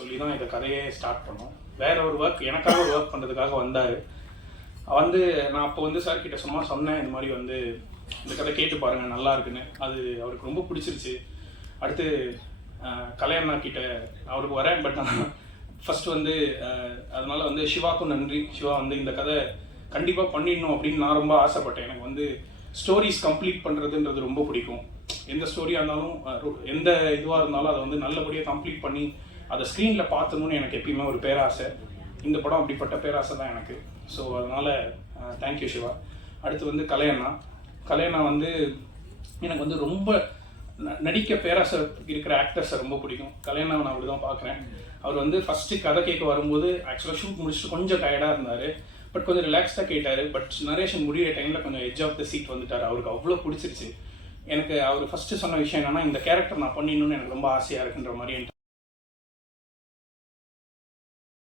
சொல்லி தான் இந்த கதையே ஸ்டார்ட் பண்ணோம். வேற ஒரு ஒர்க் எனக்காக ஒரு ஒர்க் பண்ணுறதுக்காக வந்தார். வந்து நான் அப்போ வந்து சார் கிட்ட சும்மா சொன்னேன் இந்த மாதிரி வந்து இந்த கதை கேட்டு பாருங்க நல்லா இருக்குன்னு. அது அவருக்கு ரொம்ப பிடிச்சிருச்சு. அடுத்து அஹ், கல்யாணா கிட்ட அவருக்கு வரேன் பட் ஃபர்ஸ்ட் வந்து அதனால வந்து சிவாக்கும் நன்றி. சிவா வந்து இந்த கதை கண்டிப்பாக பண்ணிடணும் அப்படின்னு நான் ரொம்ப ஆசைப்பட்டேன். எனக்கு வந்து ஸ்டோரிஸ் கம்ப்ளீட் பண்ணுறதுன்றது ரொம்ப பிடிக்கும். எந்த ஸ்டோரியாக இருந்தாலும் எந்த இதுவாக இருந்தாலும் அதை வந்து நல்லபடியாக கம்ப்ளீட் பண்ணி அதை ஸ்க்ரீனில் பார்த்தணும்னு எனக்கு எப்பயுமே ஒரு பேராசை. இந்த படம் அப்படிப்பட்ட பேராசை தான் எனக்கு. ஸோ அதனால் தேங்க்யூ சிவா. அடுத்து வந்து கலையண்ணா. கலையண்ணா வந்து எனக்கு வந்து ரொம்ப ந- நடிக்க பேராசை இருக்கிற ஆக்டர்ஸை ரொம்ப பிடிக்கும். கலையண்ணாவை நான் அப்படி தான் பார்க்குறேன். அவர் வந்து ஃபஸ்ட்டு கதை கேட்க வரும்போது ஆக்சுவலாக ஷூட் முடிச்சுட்டு கொஞ்சம் டயர்டாக இருந்தார். பட் கொஞ்சம் ரிலாக்ஸ்டாக கேட்டார். பட் நரேஷன் முடிகிற டைமில் கொஞ்சம் எட்ஜ் ஆஃப் த சீட் வந்துட்டார். அவருக்கு அவ்வளோ பிடிச்சிருச்சு. எனக்கு அவர் ஃபஸ்ட்டு சொன்ன விஷயம் என்னென்னா இந்த கேரக்டர் நான் பண்ணிடணும்னு எனக்கு ரொம்ப ஆசையாக இருக்குன்ற மாதிரி